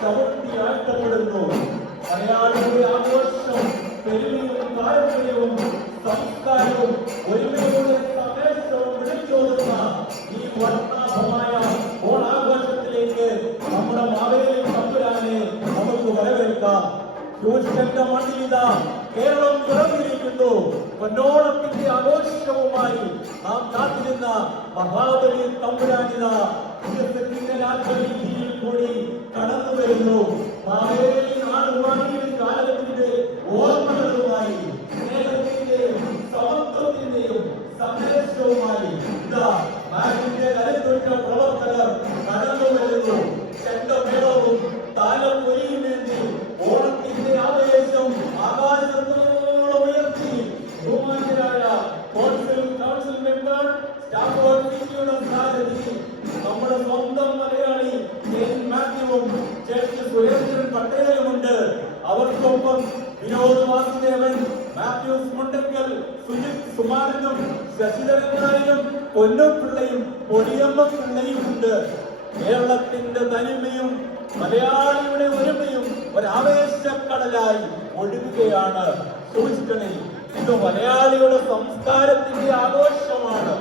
ചവിട്ടിയാഴ്ത്തപ്പെടുന്നു. മലയാളിയുടെ ആഘോഷം പെരുമയും പാരമ്പര്യവും സംസ്കാരവും ഒരുമയുടെ സന്ദേശവും വിളിച്ചോതുന്ന ഈ വർണ്ണാഭമായ ഓണാഘോഷത്തിലേക്ക് നമ്മുടെ മാവേലി തമ്പുരാനെ നമുക്ക് വരവേൽക്കാം. ട്യൂഷന്റെ മണ്ണിലിതാ കേരളം പിറന്നിരിക്കുന്നു. പൊന്നോണത്തിന്റെ ആഘോഷവുമായി നാം കാത്തിരുന്ന മഹാബലി തമ്പുരാനിതാ രാജവീതിയിൽ കൂടി കടന്നു വരുന്നു. മാവേലി നാടുവാണിയുടെ കാലത്തിന്റെ ഓർമ്മകളുമായി സ്നേഹത്തിന്റെയും സമത്വത്തിന്റെയും സന്ദേശവുമായി ഇതാ നാടിന്റെ കരുത്തുറ്റ പ്രവർത്തകർ കടന്നു വരുന്നു. ചെണ്ടമേളവും താലപ്പൊലിയുമേന്തി ഓണത്തിന്റെ ആവേശം ആകാശത്തോളം ഉയർത്തി ബഹുമാന്യരായ കൗൺസിൽ മെമ്പർ സ്റ്റാഫോർഡ് സിറ്റിയുടെ സാരഥി നമ്മുടെ സ്വന്തം മലയാളി എൻ മാത്യുവും ചേർത്ത് സുരേന്ദ്രൻ പട്ടേലുമുണ്ട്. അവർക്കൊപ്പം വിനോദ് വാസുദേവൻ, മാത്യൂസ് മുണ്ടക്കൽ, സുജിത് സുമാരനും ശശിധരൻ നായരും പൊന്നുപിള്ളയും പൊടിയമ്മ പിള്ളയും ഉണ്ട്. കേരളത്തിന്റെ തനിമയും മലയാളിയുടെ ഒരുമയും ഒരാവേശക്കടലായി ഒഴുകുകയാണ്. സൂക്ഷിക്കണേ, ഇത് മലയാളിയുടെ സംസ്കാരത്തിന്റെ ആഘോഷമാണ്.